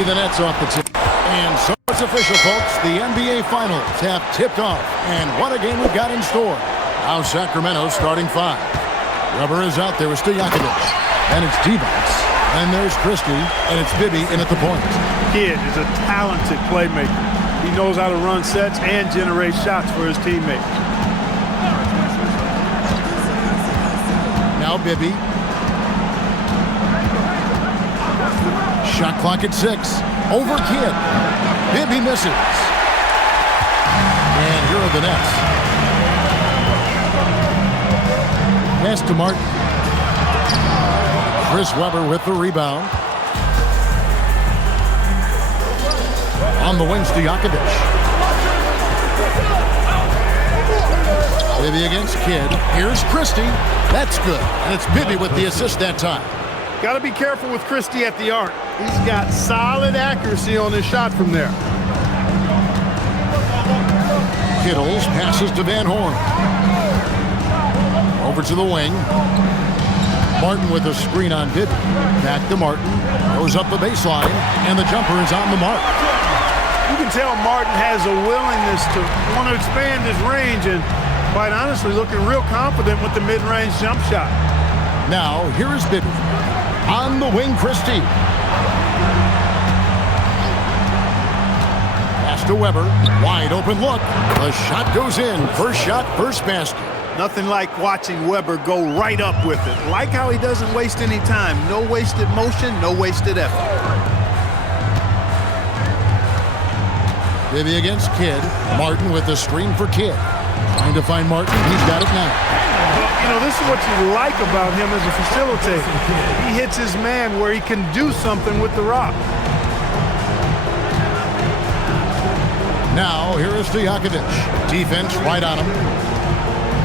Bibby, the Nets off the tip. And so it's official, folks. The NBA Finals have tipped off. And what a game we've got in store. Now Sacramento starting 5. Weber is out there with Stojakovic. And it's Divac. And there's Christie. And it's Bibby in at the point. Kid is a talented playmaker. He knows how to run sets and generate shots for his teammates. Now Bibby. Shot clock at 6. Over Kidd. Bibby misses. And here are the Nets. Pass to Martin. Chris Webber with the rebound. On the wing, Stojakovic. Bibby against Kidd. Here's Christie. That's good. And it's Bibby with the assist that time. Got to be careful with Christie at the arc. He's got solid accuracy on his shot from there. Kittles passes to Van Horn. Over to the wing. Martin with a screen on Bibby. Back to Martin. Goes up the baseline. And the jumper is on the mark. You can tell Martin has a willingness to want to expand his range and, quite honestly, looking real confident with the mid-range jump shot. Now, here is Bibby. On the wing, Christie. Pass to Webber. Wide open look. The shot goes in. First shot, first basket. Nothing like watching Webber go right up with it. Like how he doesn't waste any time. No wasted motion, no wasted effort. Bibby against Kidd. Martin with the screen for Kidd. Trying to find Martin. He's got it now. You know, this is what you like about him as a facilitator. He hits his man where he can do something with the rock. Now, here is Stojakovic. Defense right on him.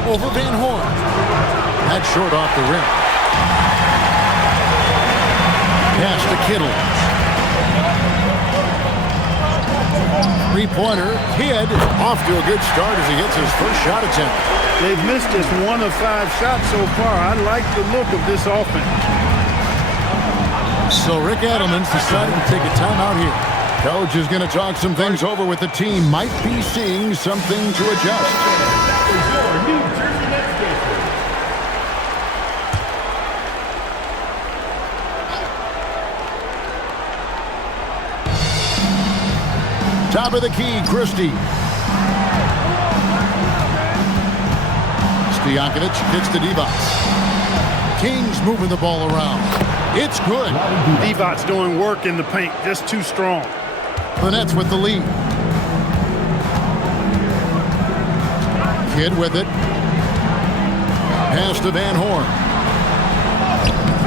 Over Van Horn. That's short off the rim. Pass to Kittle. Three-pointer. Kidd off to a good start as he hits his first shot attempt. They've missed just 1 of 5 shots so far. I like the look of this offense. So Rick Adelman's decided to take a timeout here. Coach is going to talk some things over with the team. Might be seeing something to adjust. Top of the key, Christie. Stojakovic gets to Divac. Kings moving the ball around. It's good. Divac's doing work in the paint, just too strong. The Nets with the lead. Kidd with it. Pass to Van Horn.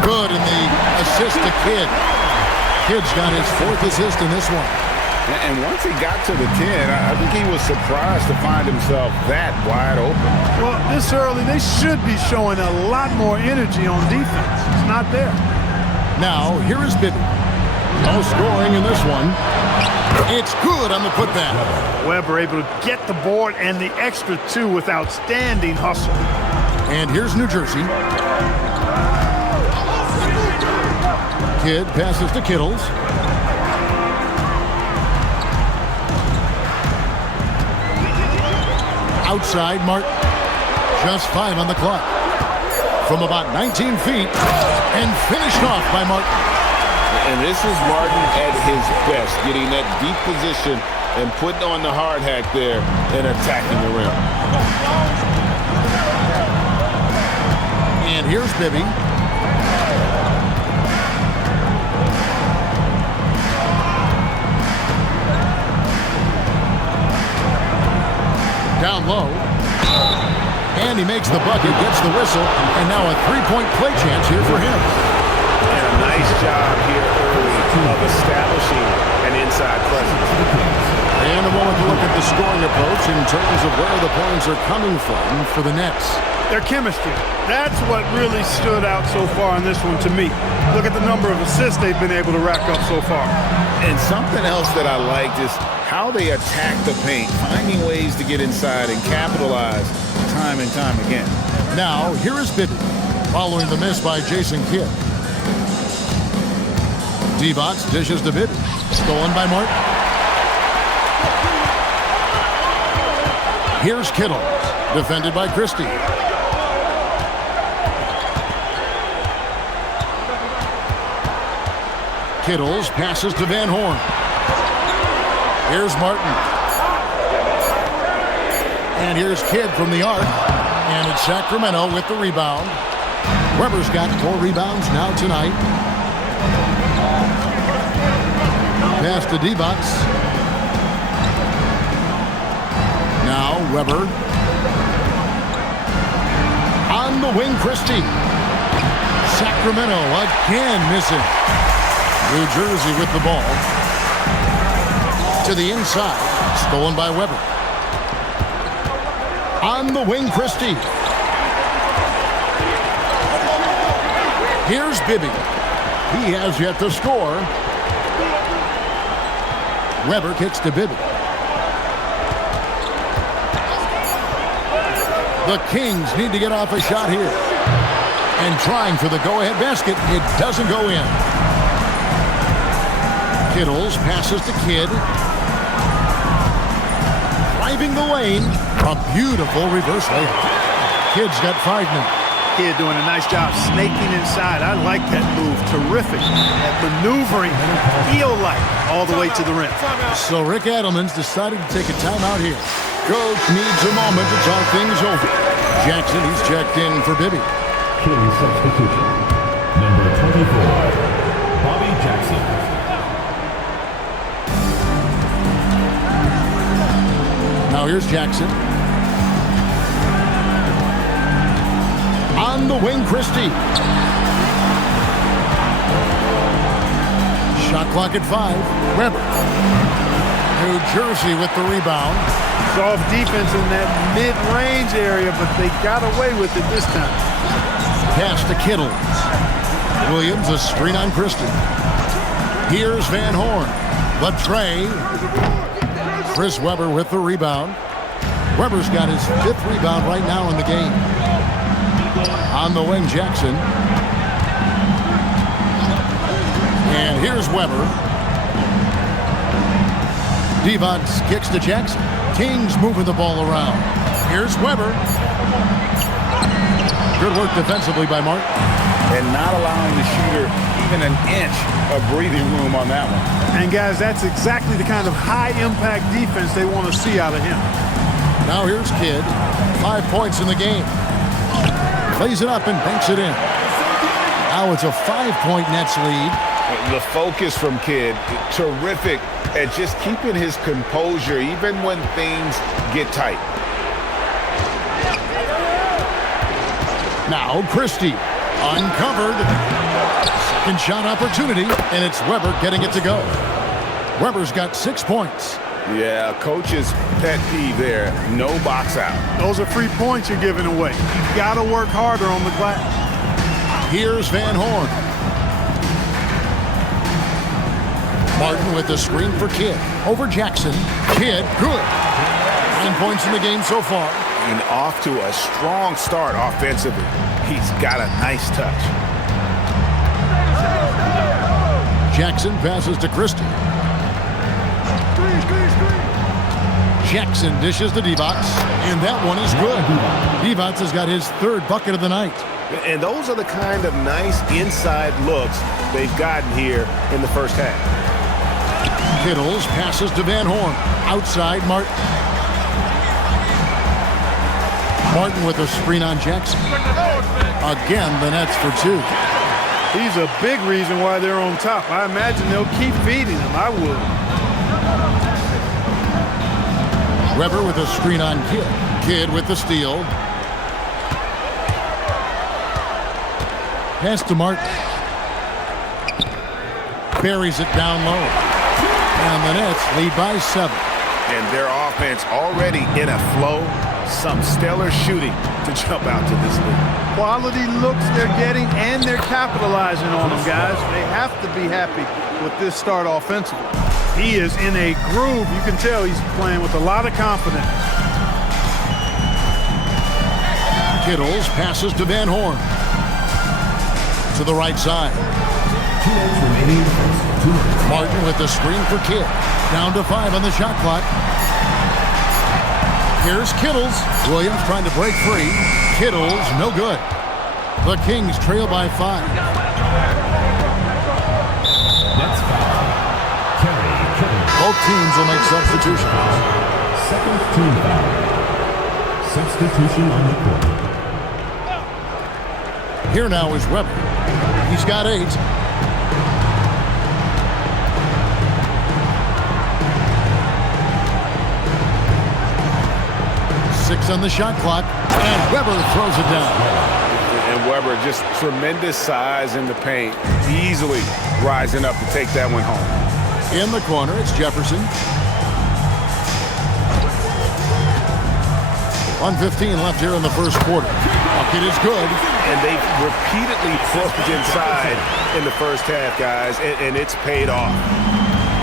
Good, and the assist to Kidd. Kidd's got his 4th assist in this one. And once he got to the 10, I think he was surprised to find himself that wide open. Well, this early, they should be showing a lot more energy on defense. It's not there. Now, here is Bibby. No scoring in this one. It's good on the putback. Webber able to get the board and the extra 2 with outstanding hustle. And here's New Jersey. Kidd passes to Kittles. Outside, Martin. Just 5 on the clock. From about 19 feet. And finished off by Martin. And this is Martin at his best, getting that deep position and putting on the hard hack there and attacking the rim. And here's Bibby. Down low. And he makes the bucket, gets the whistle, and now a 3-point play chance here for him. And a nice job here early of establishing an inside presence. And a moment to look at the scoring approach in terms of where the points are coming from for the Nets. Their chemistry. That's what really stood out so far in this one to me. Look at the number of assists they've been able to rack up so far. And something else that I liked is how they attack the paint, finding ways to get inside and capitalize time and time again. Now, here is Bibby, following the miss by Jason Kidd. Divac dishes to Bibby. Stolen by Martin. Here's Kittle. Defended by Christie. Kittles passes to Van Horn. Here's Martin. And here's Kidd from the arc. And it's Sacramento with the rebound. Weber's got 4 rebounds now tonight. Pass to Divac. Now Weber. On the wing, Christie. Sacramento again missing. New Jersey with the ball. To the inside. Stolen by Weber. On the wing, Christie. Here's Bibby. He has yet to score. Weber kicks to Bibby. The Kings need to get off a shot here. And trying for the go-ahead basket. It doesn't go in. Kittles passes to Kidd. Driving the lane. A beautiful reverse layup. Kidd's got 5 now. Kidd doing a nice job snaking inside. I like that move. Terrific at maneuvering eel-like all the way to the rim. So Rick Adelman's decided to take a timeout here. Coach needs a moment to talk things over. Jackson, he's checked in for Bibby. King substitution. Number 24, Bobby Jackson. Now here's Jackson. On the wing, Christie. Shot clock at 5. Weber. New Jersey with the rebound. Soft defense in that mid-range area, but they got away with it this time. Pass to Kittles. Williams a screen on Christie. Here's Van Horn. The tray. Chris Weber with the rebound. Weber's got his 5th rebound right now in the game. On the wing, Jackson. And here's Weber. Divac kicks to Jackson. Kings moving the ball around. Here's Weber. Good work defensively by Martin. And not allowing the shooter even an inch of breathing room on that one. And guys, that's exactly the kind of high-impact defense they want to see out of him. Now here's Kidd. 5 points in the game. Plays it up and banks it in. Now it's a 5-point Nets lead. The focus from Kidd, terrific at just keeping his composure even when things get tight. Now Christie, uncovered. Second shot opportunity, and it's Weber getting it to go. Weber's got 6 points. Yeah, coach's pet peeve there, no box out. Those are free points you're giving away. You got to work harder on the glass. Here's Van Horn. Martin with the screen for Kidd. Over Jackson. Kidd, good. 9 points in the game so far. And off to a strong start offensively. He's got a nice touch. Jackson passes to Christie. Jackson dishes to Divac, and that one is good. Divac has got his 3rd bucket of the night. And those are the kind of nice inside looks they've gotten here in the first half. Kittles passes to Van Horn. Outside, Martin. Martin with a screen on Jackson. Again, the Nets for 2. He's a big reason why they're on top. I imagine they'll keep feeding him. I would. Weber with a screen on Kidd. Kidd with the steal. Pass to Martin. Buries it down low. And the Nets lead by 7. And their offense already in a flow. Some stellar shooting to jump out to this lead. Quality looks they're getting, and they're capitalizing on them, guys. They have to be happy with this start offensively. He is in a groove. You can tell he's playing with a lot of confidence. Kittles passes to Van Horn. To the right side. 2 minutes remaining. Martin with the screen for Kidd. Down to 5 on the shot clock. Here's Kittles. Williams trying to break free. Kittles, no good. The Kings trail by 5. That's foul. Terry Kittles. Both teams will make substitutions. Second team foul. Substitution on the court. Here now is Weber. He's got 8. Six on the shot clock, and Weber throws it down. And Weber, just tremendous size in the paint, easily rising up to take that one home. In the corner, it's Jefferson. 1:15 left here in the first quarter. Bucket is good. And they've repeatedly pushed inside in the first half, guys, and it's paid off.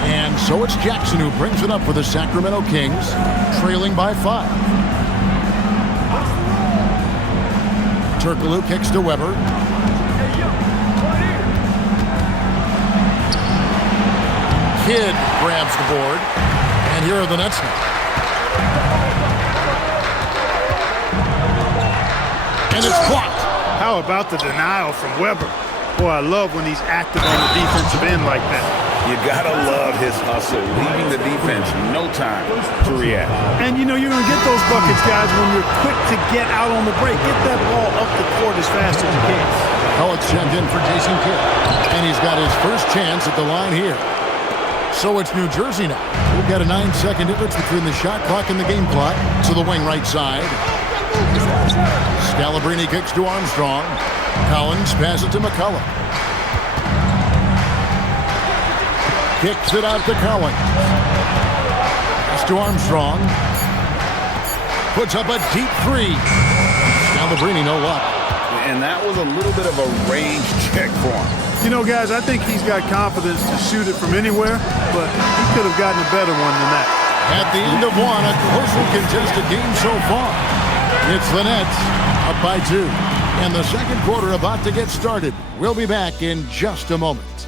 And so it's Jackson who brings it up for the Sacramento Kings, trailing by 5. Turkoglu kicks to Weber. Kidd grabs the board. And here are the Nets now. And it's blocked. How about the denial from Weber? Boy, I love when he's active on the defensive end like that. You gotta love his hustle, leaving the defense no time to react. And you know you're gonna get those buckets, guys, when you're quick to get out on the break. Get that ball up the court as fast as you can. Pellick's checked in for Jason Kidd. And he's got his first chance at the line here. So it's New Jersey now. We've got a 9-second difference between the shot clock and the game clock. To the wing right side. Scalabrine kicks to Armstrong. Collins passes to McCullough. Kicks it out to Collins. Pass to Armstrong. Puts up a deep 3. Scalabrine, no luck. And that was a little bit of a range check for him. You know, guys, I think he's got confidence to shoot it from anywhere, but he could have gotten a better one than that. At the end of one, a closely contested game so far. It's the Nets up by 2. And the second quarter about to get started. We'll be back in just a moment.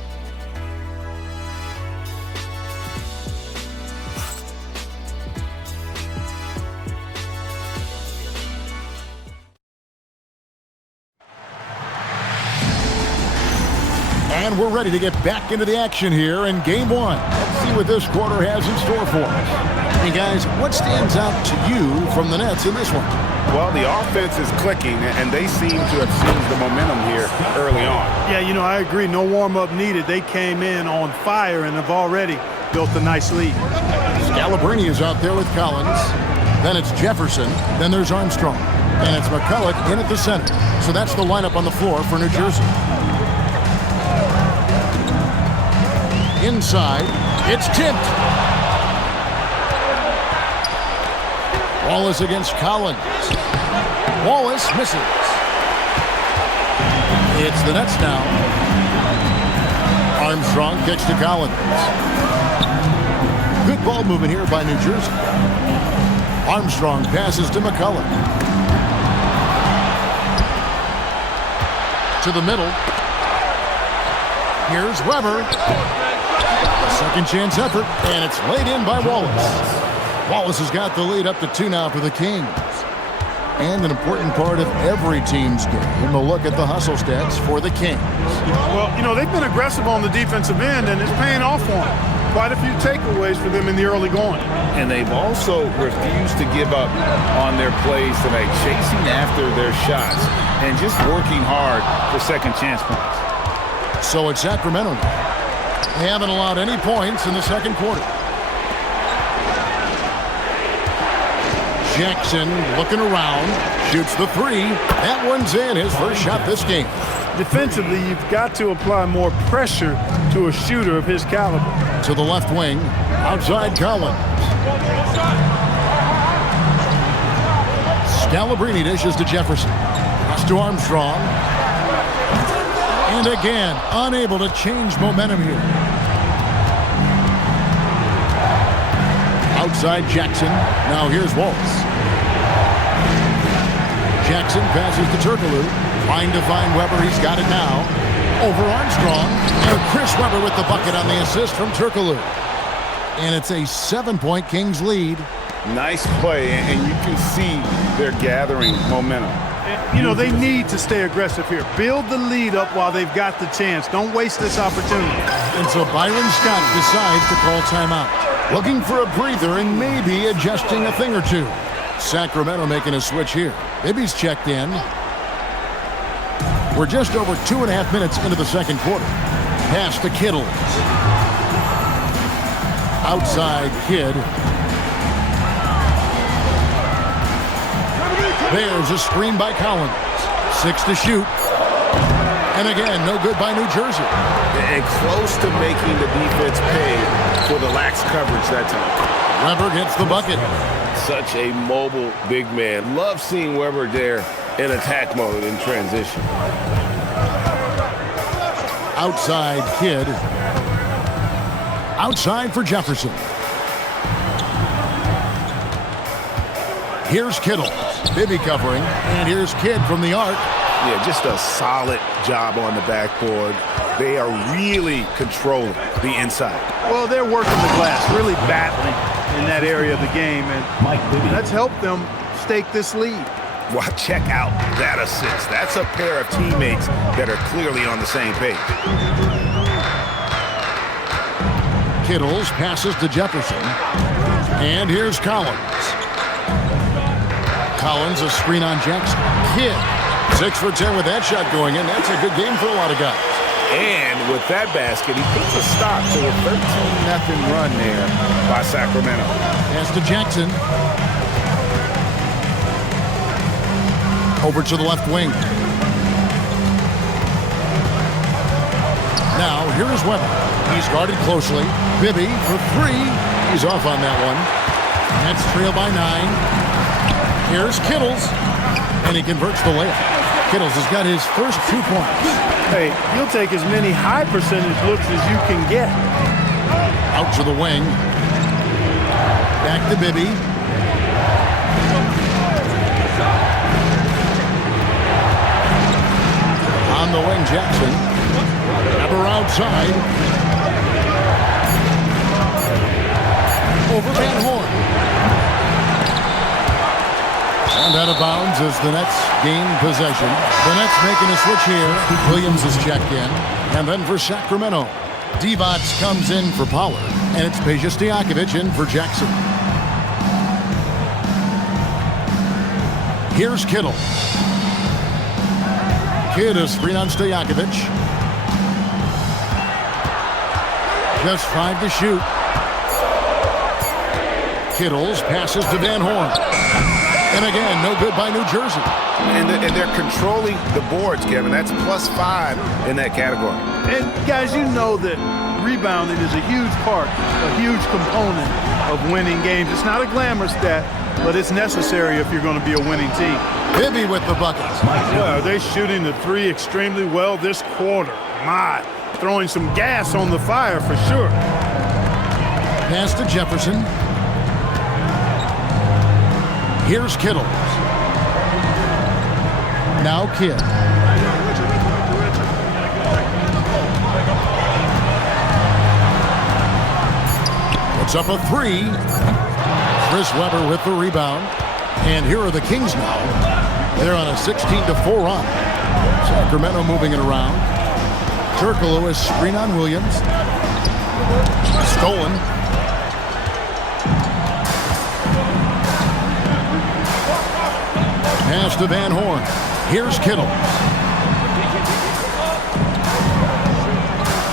And we're ready to get back into the action here in Game 1. Let's see what this quarter has in store for us. Hey, guys, what stands out to you from the Nets in this one? Well, the offense is clicking, and they seem to have seized the momentum here early on. Yeah, you know, I agree. No warm-up needed. They came in on fire and have already built a nice lead. Scalabrine is out there with Collins. Then it's Jefferson. Then there's Armstrong. And it's McCullough in at the center. So that's the lineup on the floor for New Jersey. Inside, it's tipped. Wallace against Collins. Wallace misses. It's the Nets now. Armstrong kicks to Collins. Good ball movement here by New Jersey. Armstrong passes to McCullough. To the middle. Here's Weber. Second chance effort, and it's laid in by Wallace. Wallace has got the lead up to 2 now for the Kings. And an important part of every team's game, a look at the hustle stats for the Kings. Well, you know, they've been aggressive on the defensive end, and it's paying off for them. Quite a few takeaways for them in the early going. And they've also refused to give up on their plays tonight, chasing after their shots and just working hard for second chance points. So it's Sacramento now. They haven't allowed any points in the second quarter. Jackson looking around, shoots the 3. That one's in, his first shot this game. Defensively, you've got to apply more pressure to a shooter of his caliber. To the left wing, outside Collins. Scalabrine dishes to Jefferson. Pass to Armstrong. And again, unable to change momentum here. Outside Jackson. Now here's Wallace. Jackson passes to Turkoglu. Trying to find Weber. He's got it now. Over Armstrong. And Chris Webber with the bucket on the assist from Turkoglu. And it's a 7-point Kings lead. Nice play, and you can see they're gathering momentum. You know, they need to stay aggressive here. Build the lead up while they've got the chance. Don't waste this opportunity. And so Byron Scott decides to call timeout. Looking for a breather and maybe adjusting a thing or two. Sacramento making a switch here. Bibby's checked in. We're just over 2.5 minutes into the second quarter. Pass to Kittle. Outside Kidd. There's a screen by Collins. 6 to shoot. And again, no good by New Jersey. And close to making the defense pay for the lax coverage that time. Webber gets the bucket. Such a mobile big man. Love seeing Webber there in attack mode in transition. Outside Kidd. Outside for Jefferson. Here's Kittle. Bibby covering. And here's Kidd from the arc. Yeah, just a solid job on the backboard. They are really controlling the inside. Well, they're working the glass, really battling in that area of the game, and that's helped them stake this lead. Well, check out that assist. That's a pair of teammates that are clearly on the same page. Kittles passes to Jefferson. And here's Collins. Collins, a screen on Jackson. Kidd, 6 for 10 with that shot going in. That's a good game for a lot of guys. And with that basket, he puts a stop to a 13-0 run there by Sacramento. Pass to Jackson. Over to the left wing. Now, here is Webber. He's guarded closely. Bibby for 3. He's off on that one. Nets trail by 9. Here's Kittles, and he converts the layup. Kittles has got his first 2 points. Hey, you'll take as many high percentage looks as you can get. Out to the wing. Back to Bibby. On the wing, Jackson. Webber outside. Over Van Horn. And out of bounds as the Nets gain possession. The Nets making a switch here. Williams is checked in. And then for Sacramento, Divac comes in for Pollard. And it's Peja Stojakovic in for Jackson. Here's Kittle. Kidd is screen on Stojakovic. Just 5 to shoot. Kittles passes to Van Horn. And again, no good by New Jersey. And they're controlling the boards, Kevin. That's +5 in that category. And guys, you know that rebounding is a huge part, a huge component of winning games. It's not a glamour stat, but it's necessary if you're going to be a winning team. Bibby with the buckets. Well, they're shooting the 3 extremely well this quarter. My, throwing some gas on the fire for sure. Pass to Jefferson. Here's Kittle. Now Kidd. Puts up a 3. Chris Webber with the rebound. And here are the Kings now. They're on a 16-4 run. Sacramento moving it around. Turkoglu is screen on Williams. Stolen. Pass to Van Horn. Here's Kittle.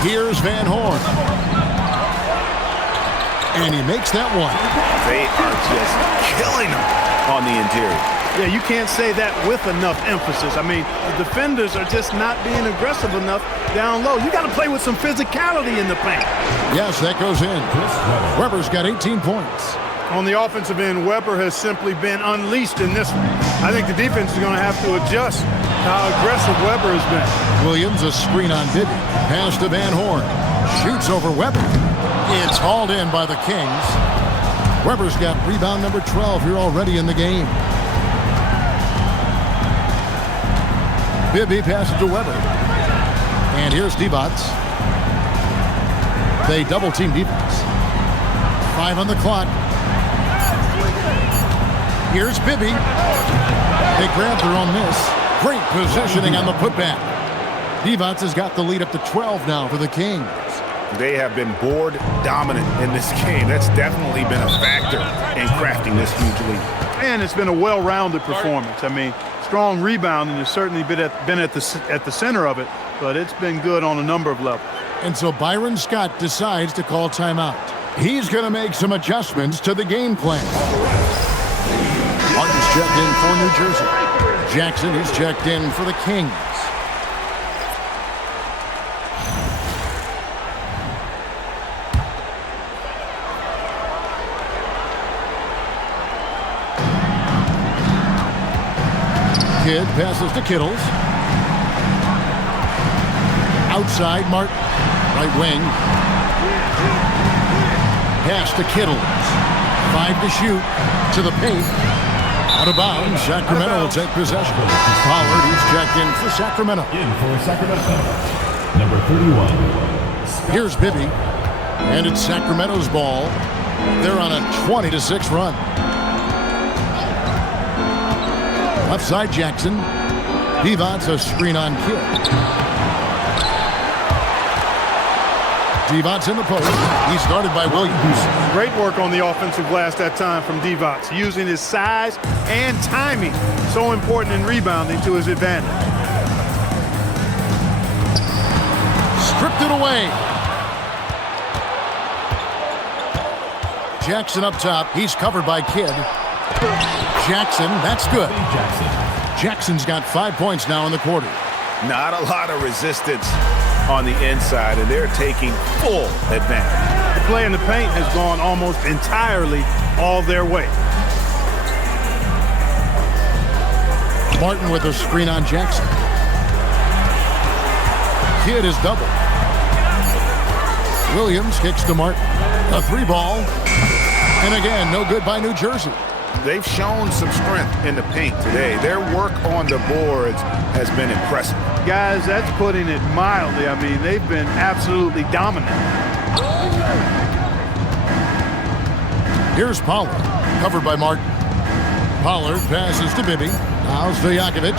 Here's Van Horn. And he makes that one. They are just killing them on the interior. Yeah, you can't say that with enough emphasis. I mean, the defenders are just not being aggressive enough down low. You got to play with some physicality in the paint. Yes, that goes in. Webber's got 18 points. On the offensive end, Webber has simply been unleashed in this one. I think the defense is going to have to adjust how aggressive Webber has been. Williams, a screen on Bibby. Pass to Van Horn. Shoots over Webber. It's hauled in by the Kings. Webber's got rebound number 12 here already in the game. Bibby passes to Webber. And here's Divac. They double-team defense. 5 on the clock. Here's Bibby. They grab their own miss. Great positioning on the putback. Divac has got the lead up to 12 now for the Kings. They have been board dominant in this game. That's definitely been a factor in crafting this huge lead. And it's been a well-rounded performance. I mean, strong rebounding has certainly been at the center of it, but it's been good on a number of levels. And so Byron Scott decides to call timeout. He's going to make some adjustments to the game plan. Martin's checked in for New Jersey. Jackson is checked in for the Kings. Kidd passes to Kittles. Outside, Martin. Right wing. Pass to Kittles. 5 to shoot. To the paint. Out of bounds. Sacramento will take possession. Pollard, he's checked in for Sacramento. In for Sacramento, number 31. Here's Bibby. And it's Sacramento's ball. They're on a 20-6 run. Left side, Jackson. Divac, a screen on Kidd. Divac in the post. He's guarded by Williams. Great work on the offensive glass that time from Divac, using his size and timing, so important in rebounding, to his advantage. Stripped it away. Jackson up top. He's covered by Kidd. Jackson, that's good. Jackson's got 5 points now in the quarter. Not a lot of resistance on the inside, and they're taking full advantage. The play in the paint has gone almost entirely all their way. Martin with a screen on Jackson. Kidd is double. Williams kicks to Martin. A 3-ball. And again, no good by New Jersey. They've shown some strength in the paint today. Their work on the boards has been impressive. Guys, that's putting it mildly. I mean, they've been absolutely dominant. Here's Pollard, covered by Martin. Pollard passes to Bibby. Now Stojakovic.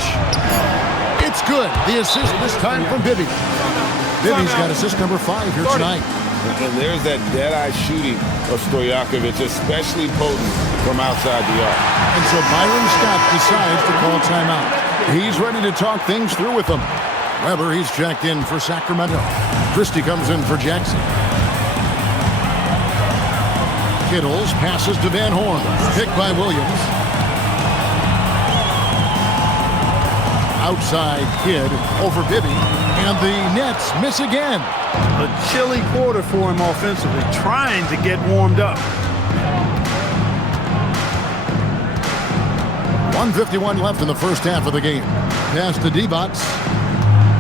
It's good. The assist this time from Bibby. Bibby's got assist number 5 here tonight. And there's that dead-eye shooting of Stojakovic, especially potent from outside the arc. And so Byron Scott decides to call timeout. He's ready to talk things through with them. Weber, he's checked in for Sacramento. Christie comes in for Jackson. Kittles passes to Van Horn. Picked by Williams. Outside Kidd over Bibby. And the Nets miss again. A chilly quarter for him offensively, trying to get warmed up. 1:51 left in the first half of the game. Pass to Divac.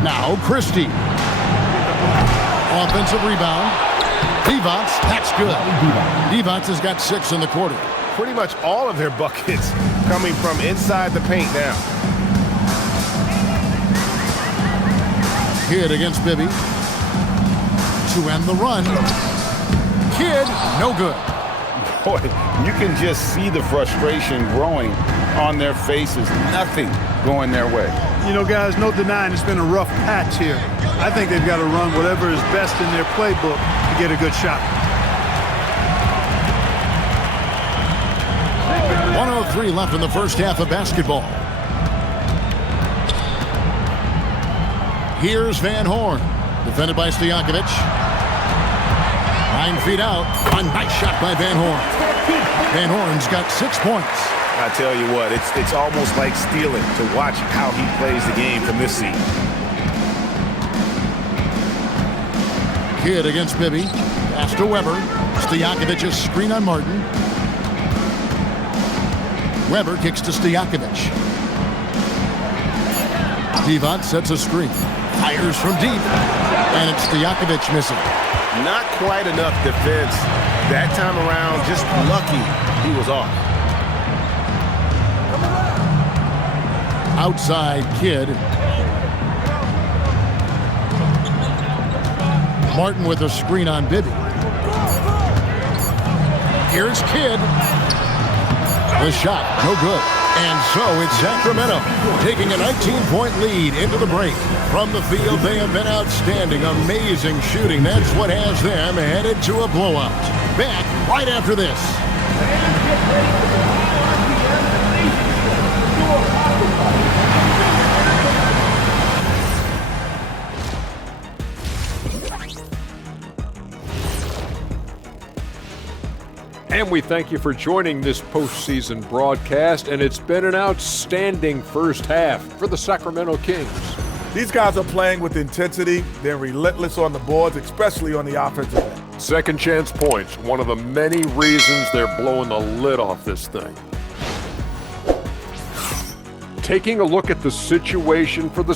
Now Christie. Offensive rebound. Divac, that's good. Divac has got 6 in the quarter. Pretty much all of their buckets coming from inside the paint now. Kidd against Bibby. To end the run. Kidd, no good. Boy, you can just see the frustration growing on their faces. Nothing going their way. You know, guys, no denying it's been a rough patch here. I think they've got to run whatever is best in their playbook to get a good shot. 1:03 left in the first half of basketball. Here's Van Horn, defended by Stojakovic. 9 feet out. A nice shot by Van Horn. Van Horn's got 6 points. I tell you what, it's almost like stealing to watch how he plays the game from this seat. Kidd against Bibby. Pass to Weber. Stojakovic's screen on Martin. Weber kicks to Stojakovic. Divac sets a screen. Fires from deep. And it's Stojakovic missing. Not quite enough defense that time around. Just lucky he was off. Outside Kidd. Martin with a screen on Bibby. Here's Kidd. The shot, no good. And so it's Sacramento taking a 19-point lead into the break. From the field, they have been outstanding. Amazing shooting. That's what has them headed to a blowout. Back right after this. And we thank you for joining this postseason broadcast, and it's been an outstanding first half for the Sacramento Kings. These guys are playing with intensity. They're relentless on the boards, especially on the offensive end. Second chance points, one of the many reasons they're blowing the lid off this thing. Taking a look at the situation for the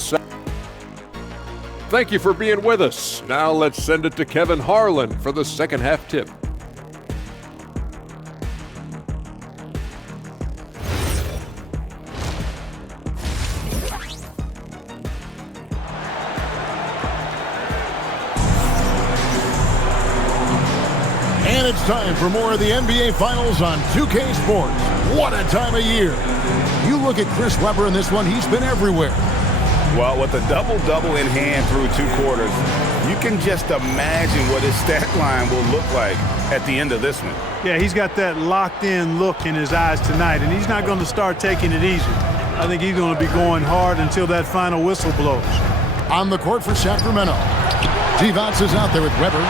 Thank you for being with us. Now let's send it to Kevin Harlan for the second half tip. And it's time for more of the NBA Finals on 2K Sports. What a time of year. You look at Chris Webber in this one, he's been everywhere. Well, with a double-double in hand through 2 quarters, you can just imagine what his stat line will look like at the end of this one. Yeah, he's got that locked-in look in his eyes tonight, and he's not going to start taking it easy. I think he's going to be going hard until that final whistle blows. On the court for Sacramento, Divac is out there with Webber.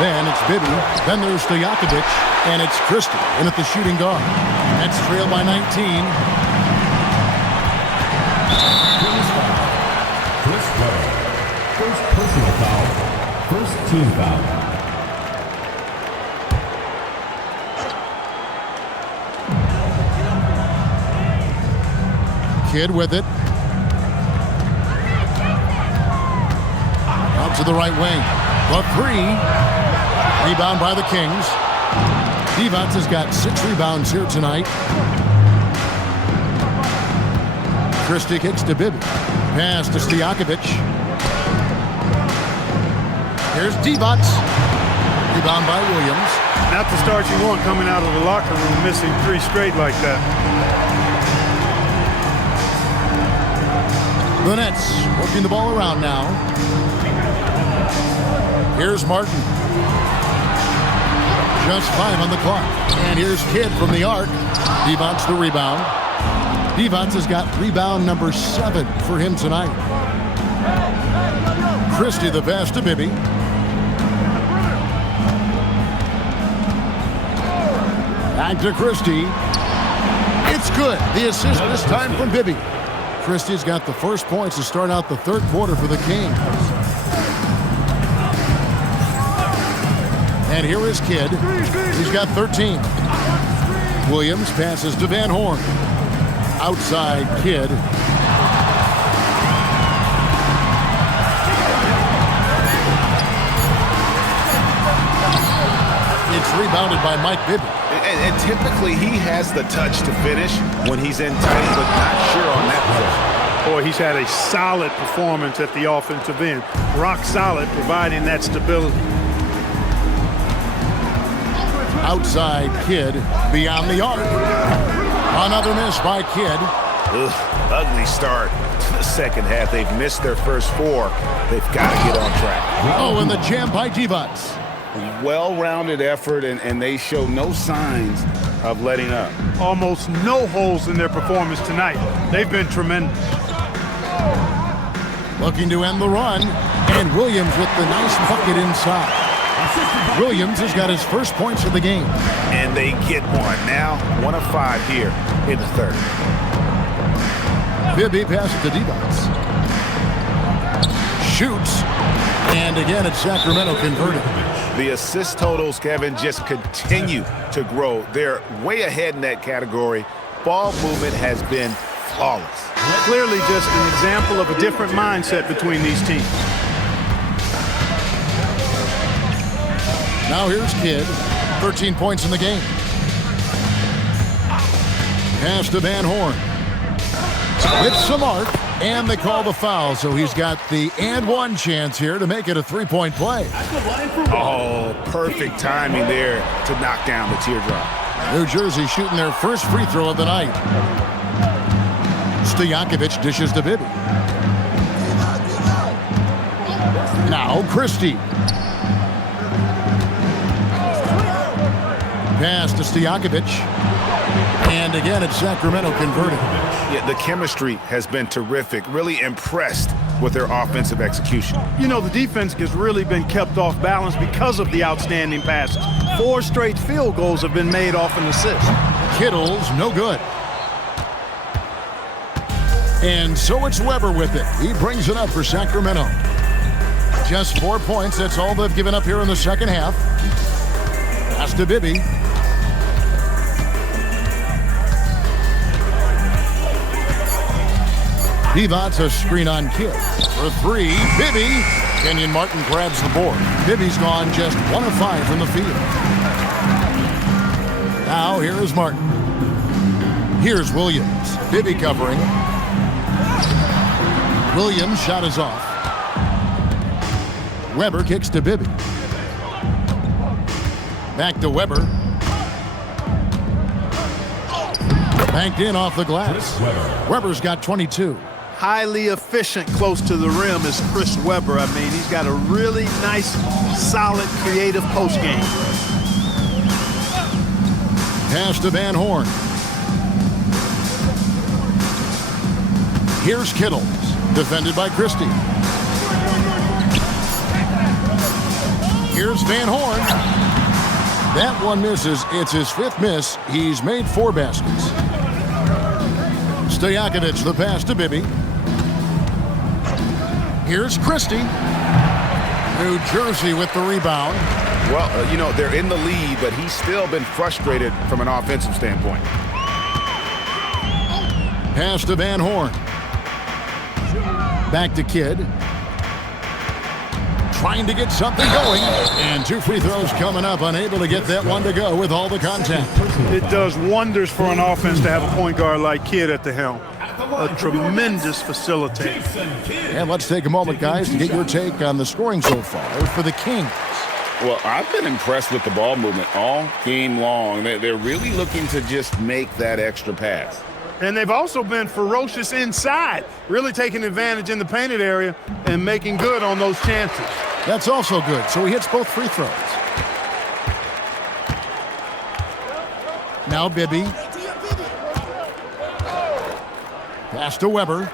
Then it's Bibby. Then there's Stojakovic. And it's Christie in at the shooting guard. That's trailed by 19. Chris Webber. First personal foul. First team foul. Kidd with it. Out to the right wing. The 3. Rebound by the Kings. Divac has got 6 rebounds here tonight. Christie kicks to Bibby. Pass to Stojakovic. Here's Divac. Rebound by Williams. Not the start you want coming out of the locker room, missing 3 straight like that. The Nets working the ball around now. Here's Martin. Just 5 on the clock. And here's Kidd from the arc. Divac the rebound. Divac has got rebound number 7 for him tonight. Christie the pass to Bibby. Back to Christie. It's good. The assist this time from Bibby. Christie's got the first points to start out the 3rd quarter for the Kings. And here is Kidd. He's got 13. Williams passes to Van Horn. Outside Kidd. It's rebounded by Mike Bibby. And typically he has the touch to finish when he's in tight, but not sure on that possession. Boy, he's had a solid performance at the offensive end. Rock solid, providing that stability. Outside Kidd, beyond the arc. Another miss by Kidd. Ugly start to the second half. They've missed their first 4. They've got to get on track. Oh, and the jam by Divac. Well-rounded effort, and they show no signs of letting up. Almost no holes in their performance tonight. They've been tremendous. Looking to end the run. And Williams with the nice bucket inside. Williams has got his first points of the game. And they get one. Now 1 of 5 here in the 3rd. Bibby passes to Divac. Shoots. And again, it's Sacramento converted. The assist totals, Kevin, just continue to grow. They're way ahead in that category. Ball movement has been flawless. Clearly just an example of a different mindset between these teams. Now here's Kidd. 13 points in the game. Pass to Van Horn. With some arc. And they call the foul, so he's got the and one chance here to make it a three-point play. Oh, perfect timing there to knock down the teardrop. New Jersey shooting their first free throw of the night. Stojakovic dishes to Bibby. Now Christie. Pass to Stojakovic. And again, it's Sacramento converting. Yeah, the chemistry has been terrific. Really impressed with their offensive execution. You know, the defense has really been kept off balance because of the outstanding passes. 4 straight field goals have been made off an assist. Kittle's no good. And so it's Weber with it. He brings it up for Sacramento. Just 4 points. That's all they've given up here in the second half. Pass to Bibby. Divac's a screen on Kidd. For 3, Bibby. Kenyon Martin grabs the board. Bibby's gone just 1 of 5 from the field. Now here is Martin. Here's Williams. Bibby covering. Williams' shot is off. Weber kicks to Bibby. Back to Weber. Banked in off the glass. Weber's got 22. Highly efficient close to the rim is Chris Weber. I mean, he's got a really nice, solid, creative post game. Pass to Van Horn. Here's Kittles, defended by Christie. Here's Van Horn. That one misses. It's his 5th miss. He's made 4 baskets. Stojakovic, the pass to Bibby. Here's Christie. New Jersey with the rebound. Well, you know, they're in the lead, but he's still been frustrated from an offensive standpoint. Pass to Van Horn. Back to Kidd. Trying to get something going. And 2 free throws coming up. Unable to get that one to go with all the contact. It does wonders for an offense to have a point guard like Kidd at the helm. A tremendous facilitator. And let's take a moment, guys, to get your take on the scoring so far for the Kings. Well, I've been impressed with the ball movement all game long. They're really looking to just make that extra pass. And they've also been ferocious inside, really taking advantage in the painted area and making good on those chances. That's also good. So he hits both free throws. Now Bibby. Pass to Weber.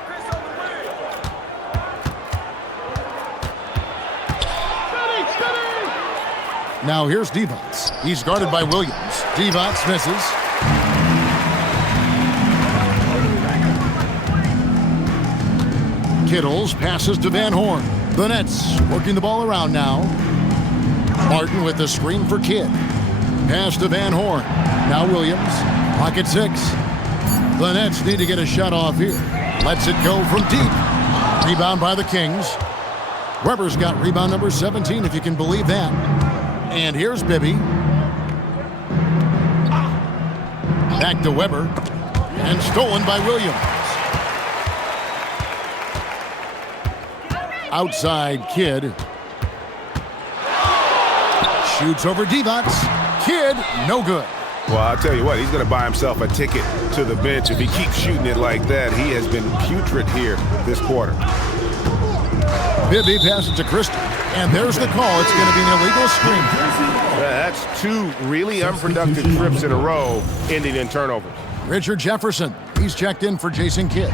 Now here's Divac. He's guarded by Williams. Divac misses. Kittles passes to Van Horn. The Nets working the ball around now. Martin with the screen for Kidd. Pass to Van Horn. Now Williams. Pocket 6. The Nets need to get a shot off here. Lets it go from deep. Rebound by the Kings. Weber's got rebound number 17, if you can believe that. And here's Bibby. Back to Weber. And stolen by Williams. Outside Kidd. Shoots over Divac. Kidd, no good. Well, I'll tell you what, he's going to buy himself a ticket to the bench. If he keeps shooting it like that, he has been putrid here this quarter. Bibby passes to Christie. And there's the call. It's going to be an illegal screen. That's 2 really unproductive trips in a row, ending in turnovers. Richard Jefferson, he's checked in for Jason Kidd.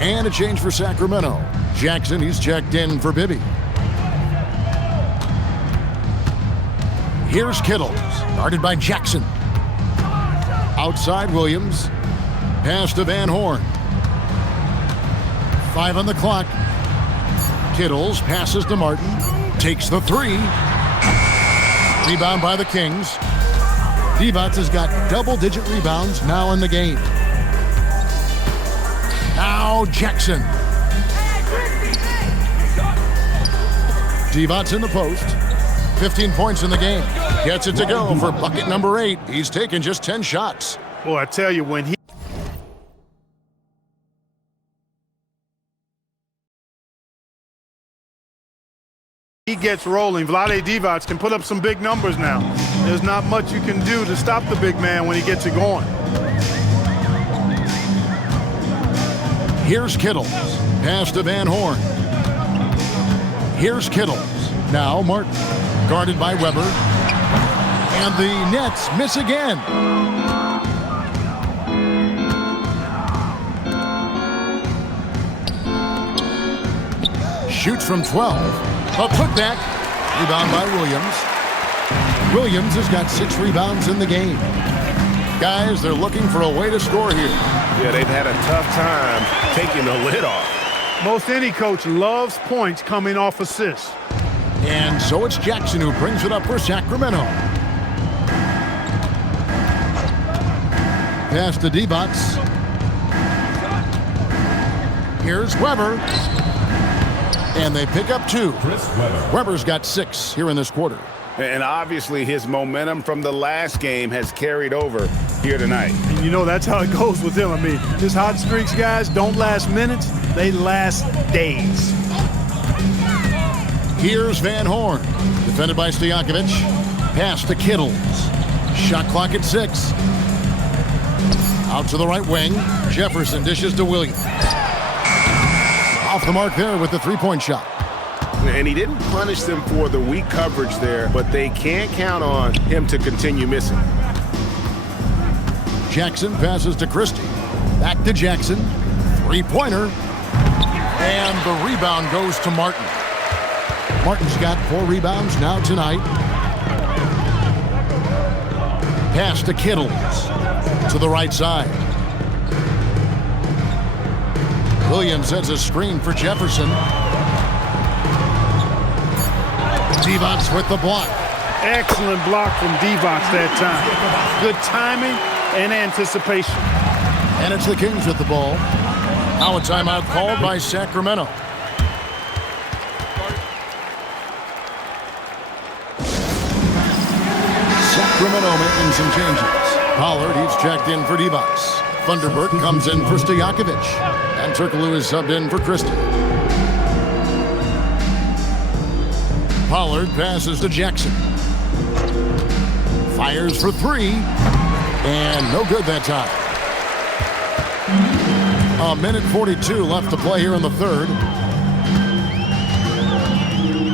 And a change for Sacramento. Jackson, he's checked in for Bibby. Here's Kittles, guarded by Jackson. Outside Williams. Pass to Van Horn. 5 on the clock. Kittles passes to Martin. Takes the 3. Rebound by the Kings. Divac has got double-digit rebounds now in the game. Now Jackson. Divac in the post. 15 points in the game. Gets it to go for bucket number 8. He's taken just 10 shots. Boy, I tell you, when he he gets rolling, Vlade Divac can put up some big numbers now. There's not much you can do to stop the big man when he gets it going. Here's Kittles. Pass to Van Horn. Here's Kittles. Now Martin. Guarded by Weber. And the Nets miss again. Shoots from 12. A putback. Rebound by Williams. Williams has got 6 rebounds in the game. Guys, they're looking for a way to score here. Yeah, they've had a tough time taking the lid off. Most any coach loves points coming off assists. And so it's Jackson who brings it up for Sacramento. Pass to Divac. Here's Weber. And they pick up 2. Weber's got 6 here in this quarter. And obviously his momentum from the last game has carried over here tonight. And you know that's how it goes with him. I mean, his hot streaks, guys, don't last minutes. They last days. Here's Van Horn. Defended by Stojakovic. Pass to Kittles. Shot clock at 6. Out to the right wing. Jefferson dishes to Williams. Off the mark there with the three-point shot. And he didn't punish them for the weak coverage there, but they can't count on him to continue missing. Jackson passes to Christie. Back to Jackson. Three-pointer. And the rebound goes to Martin. Martin's got 4 rebounds now tonight. Pass to Kittles. To the right side. Williams sets a screen for Jefferson. Divac with the block. Excellent block from Divac that time. Good timing and anticipation. And it's the Kings with the ball. Now a timeout called by Sacramento. Sacramento making some changes. Pollard, he's checked in for Divac. Thunderbird comes in for Stojakovic. And Turkoglu is subbed in for Christie. Pollard passes to Jackson. Fires for 3. And no good that time. 1:42 left to play here in the third.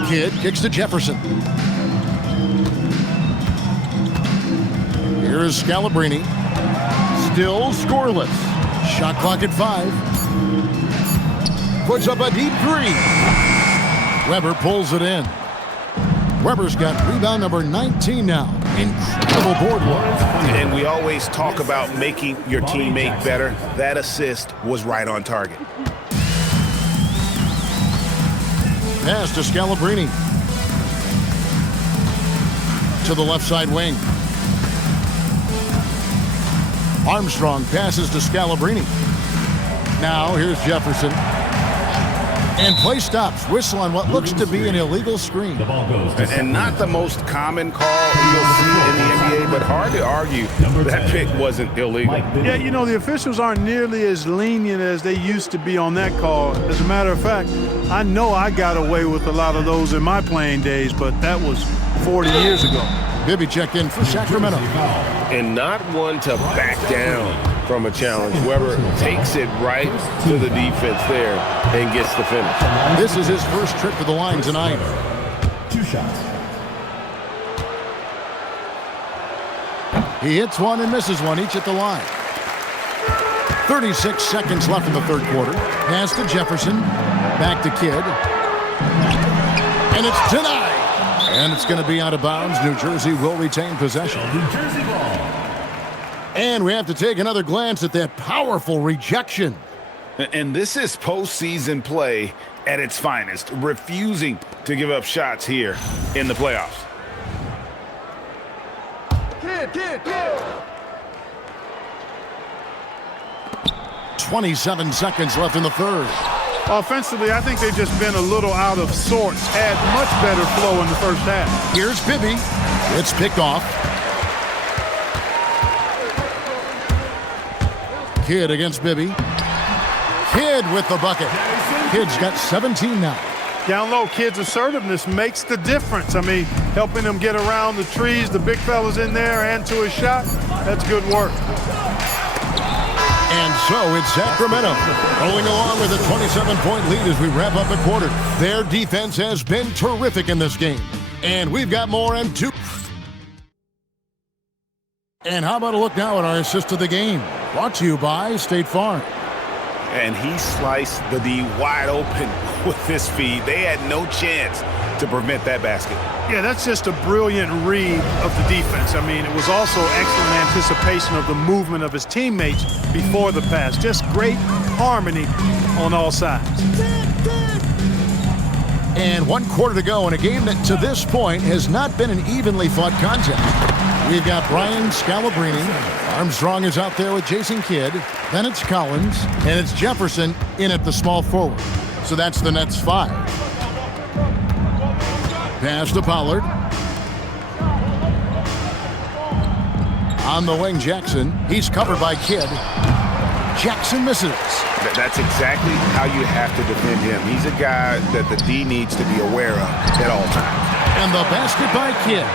Kidd kicks to Jefferson. Here's Scalabrini. Still scoreless. Shot clock at 5. Puts up a deep 3. Weber pulls it in. Weber's got rebound number 19 now. Incredible board work. And we always talk about making your teammate better. That assist was right on target. Pass to Scalabrini. To the left side wing. Armstrong passes to Scalabrini. Now here's Jefferson. And play stops. Whistle on what looks to be an illegal screen. And not the most common call you'll see in the NBA, but hard to argue that pick wasn't illegal. Yeah, you know, the officials aren't nearly as lenient as they used to be on that call. As a matter of fact, I know I got away with a lot of those in my playing days, but that was 40 years ago. Bibby checked in for Sacramento. And not one to back down from a challenge. Weber takes it right to the defense there and gets the finish. This is his first trip to the line tonight. 2 shots. He hits one and misses one, each at the line. 36 seconds left in the third quarter. Pass to Jefferson. Back to Kidd. And it's denied. And it's going to be out of bounds. New Jersey will retain possession. New Jersey ball. And we have to take another glance at that powerful rejection. And this is postseason play at its finest, refusing to give up shots here in the playoffs. 27 seconds left in the third. Offensively, I think they've just been a little out of sorts. Had much better flow in the first half. Here's Bibby. It's picked off. Kidd against Bibby. Kidd with the bucket. Kidd's got 17 now. Down low, Kid's assertiveness makes the difference. I mean, helping him get around the trees, the big fellas in there, and to his shot, that's good work. And so it's Sacramento rolling along with a 27-point lead as we wrap up the quarter. Their defense has been terrific in this game. And we've got more and two. And how about a look now at our assist of the game? Brought to you by State Farm. And he sliced the D wide open with his feed. They had no chance to prevent that basket. Yeah, that's just a brilliant read of the defense. I mean, it was also excellent anticipation of the movement of his teammates before the pass. Just great harmony on all sides. And 1 quarter to go in a game that to this point has not been an evenly fought contest. We've got Brian Scalabrine. Armstrong is out there with Jason Kidd. Then it's Collins, and it's Jefferson in at the small forward. So that's the Nets 5. Pass to Pollard. On the wing, Jackson. He's covered by Kidd. Jackson misses. That's exactly how you have to defend him. He's a guy that the D needs to be aware of at all times. And the basket by Kidd.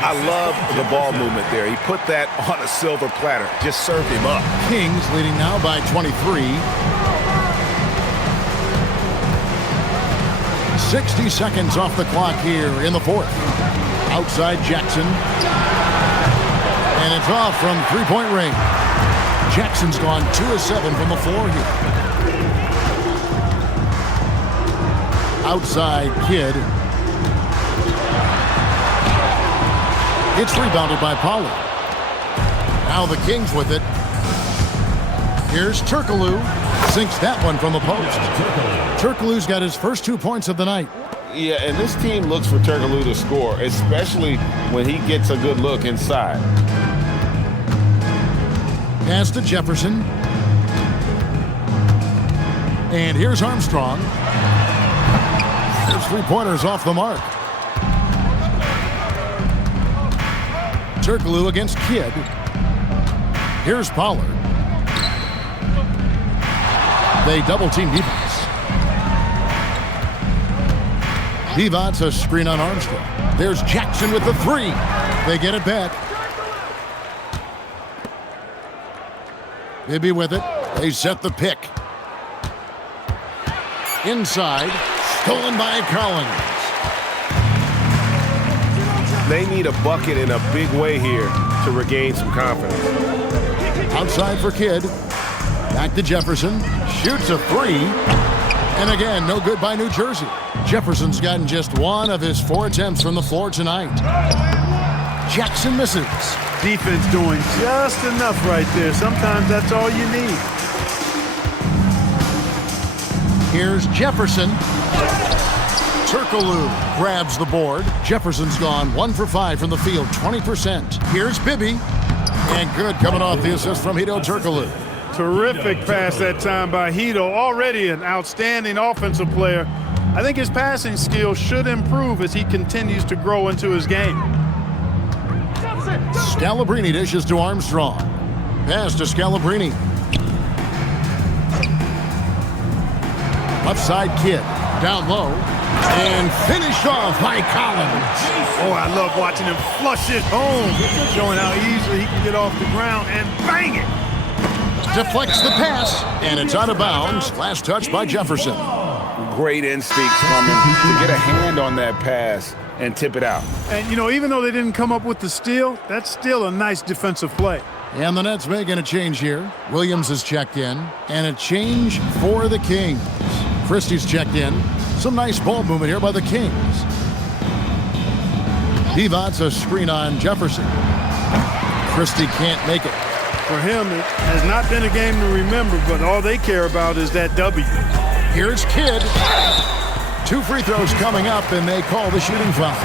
I love the ball movement there. He put that on a silver platter. Just served him up. Kings leading now by 23. 60 seconds off the clock here in the fourth. Outside Jackson. And it's off from three-point range. Jackson's gone 2 of 7 from the floor here. Outside Kidd. It's rebounded by Pollard. Now the Kings with it. Here's Turkoglu. Sinks that one from the post. Turkoglu's got his first 2 points of the night. Yeah, and this team looks for Turkoglu to score, especially when he gets a good look inside. Pass to Jefferson. And here's Armstrong. His three-pointers off the mark. Turkoglu against Kidd. Here's Pollard. They double-team Divac. Divac a screen on Armstrong. There's Jackson with the three. They get it back. Bibby with it. They set the pick. Inside. Stolen by Collins. They need a bucket in a big way here to regain some confidence. Outside for Kidd. Back to Jefferson. Shoots a three. And again, no good by New Jersey. Jefferson's gotten just 1 of his 4 attempts from the floor tonight. Jackson misses. Defense doing just enough right there. Sometimes that's all you need. Here's Jefferson. Turkoglu grabs the board. Jefferson's gone 1 for 5 from the field, 20%. Here's Bibby. And good coming off the assist from Hedo Turkoglu. Terrific pass that time by Hedo. Already an outstanding offensive player. I think his passing skills should improve as he continues to grow into his game. Scalabrine dishes to Armstrong. Pass to Scalabrine. Left side Kidd. Down low. And finished off by Collins. Oh, I love watching him flush it home. Showing how easily he can get off the ground and bang it. Deflects the pass. And it's out of bounds. Last touch by Jefferson. Great instincts from him to get a hand on that pass and tip it out. And, you know, even though they didn't come up with the steal, that's still a nice defensive play. And the Nets making a change here. Williams is checked in. And a change for the Kings. Christie's checked in. Some nice ball movement here by the Kings. Divac a screen on Jefferson. Christie can't make it. For him, it has not been a game to remember, but all they care about is that W. Here's Kidd. 2 free throws coming up, and they call the shooting foul.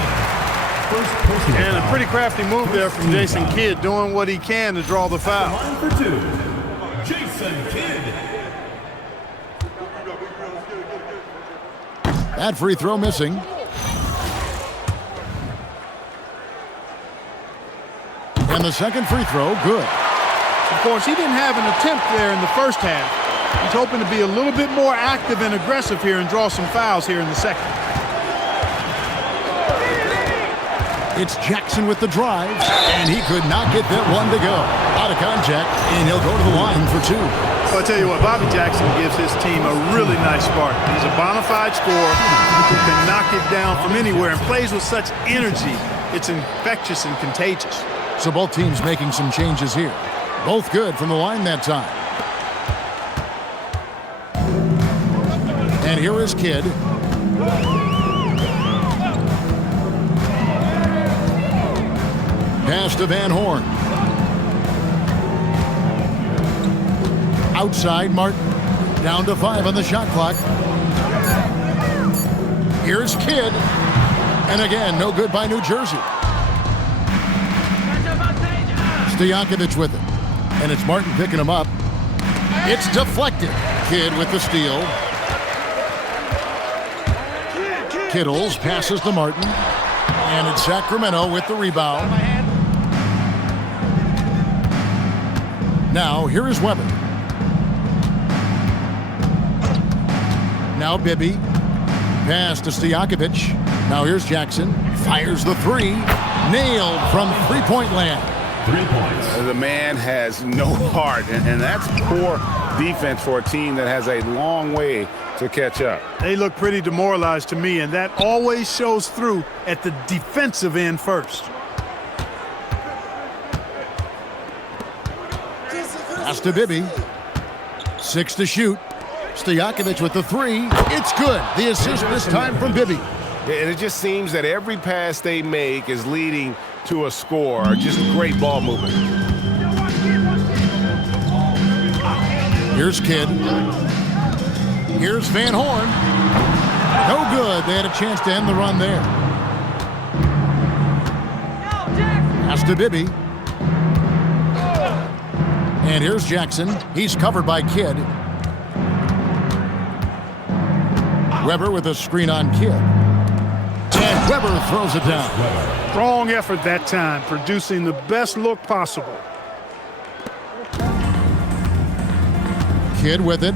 And a pretty crafty move there from Jason Kidd, doing what he can to draw the foul. Line for 2, Jason Kidd. That free throw missing. And the second free throw, good. Of course, he didn't have an attempt there in the first half. He's hoping to be a little bit more active and aggressive here and draw some fouls here in the second. It's Jackson with the drive, and he could not get that one to go. Out of contact, and he'll go to the line for two. Well, I'll tell you what, Bobby Jackson gives his team a really nice spark. He's a bona fide scorer who can knock it down from anywhere and plays with such energy. It's infectious and contagious. So both teams making some changes here. Both good from the line that time. And here is Kidd. Pass to Van Horn. Outside, Martin. Down to 5 on the shot clock. Here's Kidd. And again, no good by New Jersey. Stojakovic with it. And it's Martin picking him up. It's deflected. Kidd with the steal. Kittles passes to Martin. And it's Sacramento with the rebound. Now, here is Weber. Now Bibby. Pass to Stojakovic. Now here's Jackson. Fires the three. Nailed from three-point land. 3 points. The man has no heart, and that's poor defense for a team that has a long way to catch up. They look pretty demoralized to me, and that always shows through at the defensive end first. Pass to Bibby. 6 to shoot. Stojakovic with the three. It's good. The assist this time from Bibby. And it just seems that every pass they make is leading to a score. Just great ball movement. Here's Kidd. Here's Van Horn. No good. They had a chance to end the run there. Pass to Bibby. And here's Jackson. He's covered by Kidd. Weber with a screen on Kidd. And Weber throws it down. Strong effort that time, producing the best look possible. Kidd with it.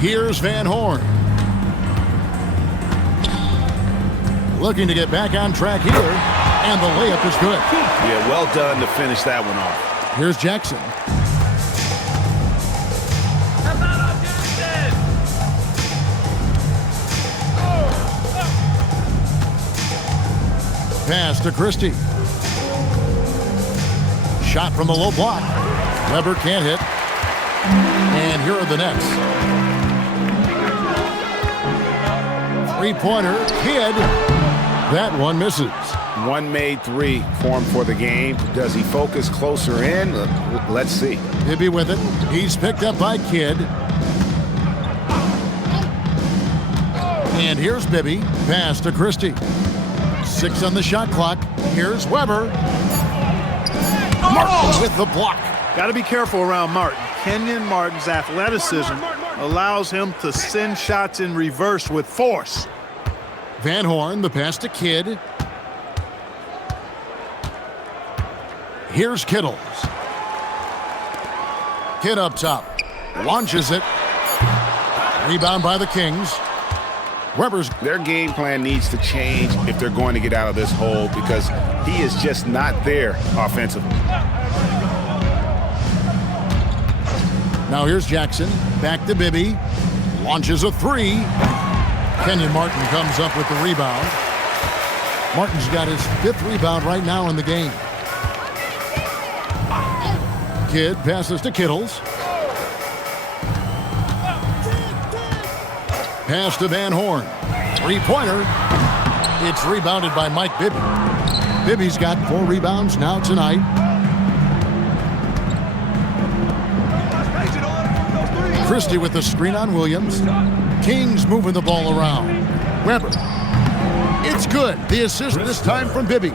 Here's Van Horn. Looking to get back on track here. And the layup is good. Yeah, well done to finish that one off. Here's Jackson. Pass to Christie. Shot from the low block. Weber can't hit. And here are the Nets. Three-pointer. Kidd. That one misses. One made three formed for the game. Does he focus closer in? Let's see. Bibby with it. He's picked up by Kidd. And here's Bibby. Pass to Christie. 6 on the shot clock. Here's Weber. Martin with the block. Got to be careful around Martin. Kenyon Martin's athleticism allows him to send shots in reverse with force. Van Horn, the pass to Kidd. Here's Kittles. Kidd up top. Launches it. Rebound by the Kings. Their game plan needs to change if they're going to get out of this hole because he is just not there offensively. Now here's Jackson. Back to Bibby. Launches a three. Kenyon Martin comes up with the rebound. Martin's got his 5th rebound right now in the game. Kidd passes to Kittles. Pass to Van Horn. Three-pointer. It's rebounded by Mike Bibby. Bibby's got 4 rebounds now tonight. Christie with the screen on Williams. Kings moving the ball around. Weber. It's good. The assist this time from Bibby.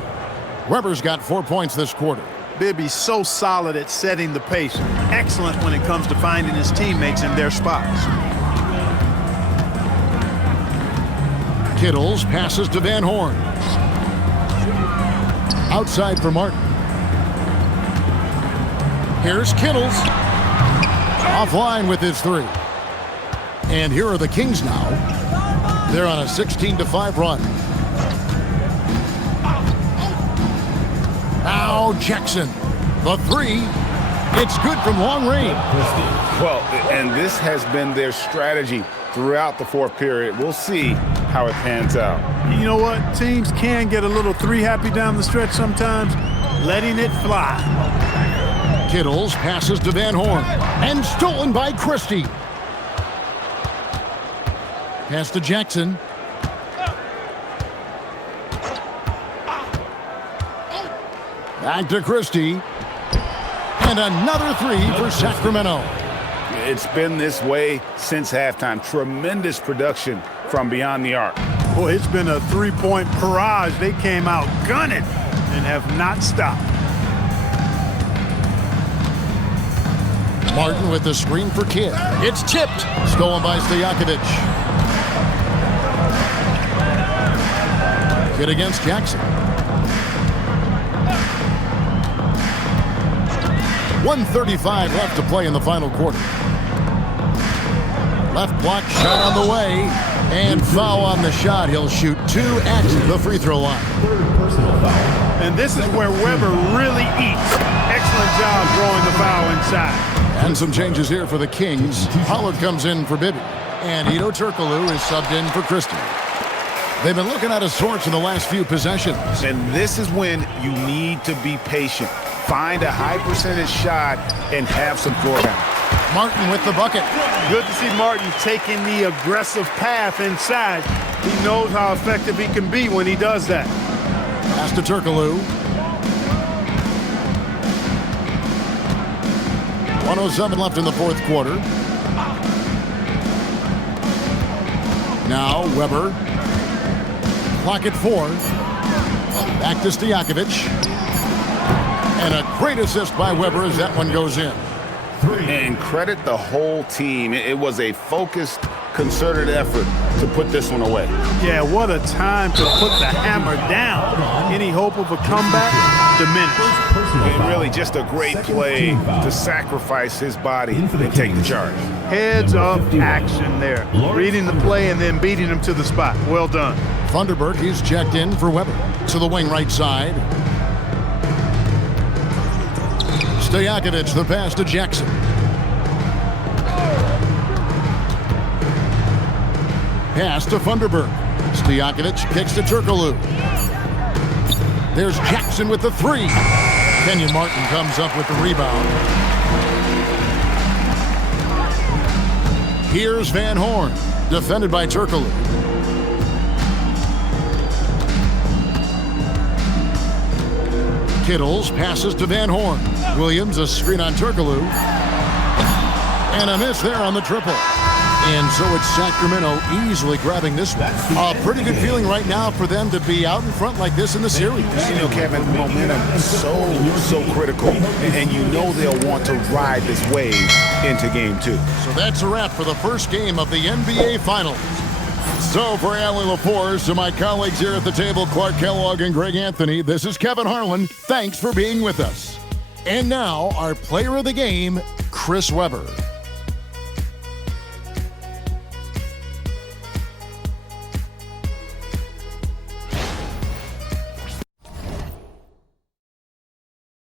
Weber's got 4 points this quarter. Bibby's so solid at setting the pace. Excellent when it comes to finding his teammates in their spots. Kittles passes to Van Horn. Outside for Martin. Here's Kittles. Offline with his three. And here are the Kings now. They're on a 16-5 run. Now Jackson. The three. It's good from long range. Well, and this has been their strategy throughout the fourth period. We'll see how it pans out. You know what? Teams can get a little three-happy down the stretch sometimes, letting it fly. Kittles passes to Van Horn. And stolen by Christie. Pass to Jackson. Back to Christie. And another three for Sacramento. It's been this way since halftime. Tremendous production from beyond the arc. Boy, it's been a three-point barrage. They came out gunning and have not stopped. Martin with the screen for Kidd. It's tipped. Stolen by Stojakovic. Kidd against Jackson. 1:35 left to play in the final quarter. Left block shot on the way. And foul on the shot. He'll shoot two at the free throw line. And this is where Weber really eats. Excellent job drawing the foul inside. And some changes here for the Kings. Pollard comes in for Bibby. And Ito Turkoglu is subbed in for Christie. They've been looking out of sorts in the last few possessions. And this is when you need to be patient. Find a high percentage shot and have some floor balance. Martin with the bucket. Good to see Martin taking the aggressive path inside. He knows how effective he can be when he does that. Pass to Turkoglu. 1:07 left in the fourth quarter. Now Weber. Clock at 4. Back to Stojakovic. And a great assist by Weber as that one goes in. And credit the whole team. It was a focused, concerted effort to put this one away. Yeah, what a time to put the hammer down. Any hope of a comeback? Diminished. And really just a great play to sacrifice his body and take the charge. Heads up action there. Reading the play and then beating him to the spot. Well done. Thunderberg, he's checked in for Weber. To the wing right side. Stojakovic, the pass to Jackson. Pass to Thunderberg. Stojakovic kicks to Turkoglu. There's Jackson with the three. Kenyon Martin comes up with the rebound. Here's Van Horn, defended by Turkoglu. Kittles passes to Van Horn. Williams, a screen on Turkoglu. And a miss there on the triple. And so it's Sacramento easily grabbing this one. A pretty good feeling right now for them to be out in front like this in the series. You know, Kevin, momentum is so critical. And you know they'll want to ride this wave into game 2. So that's a wrap for the first game of the NBA Finals. So for Allie LaForce, to my colleagues here at the table, Clark Kellogg and Greg Anthony, this is Kevin Harlan. Thanks for being with us. And now, our player of the game, Chris Webber.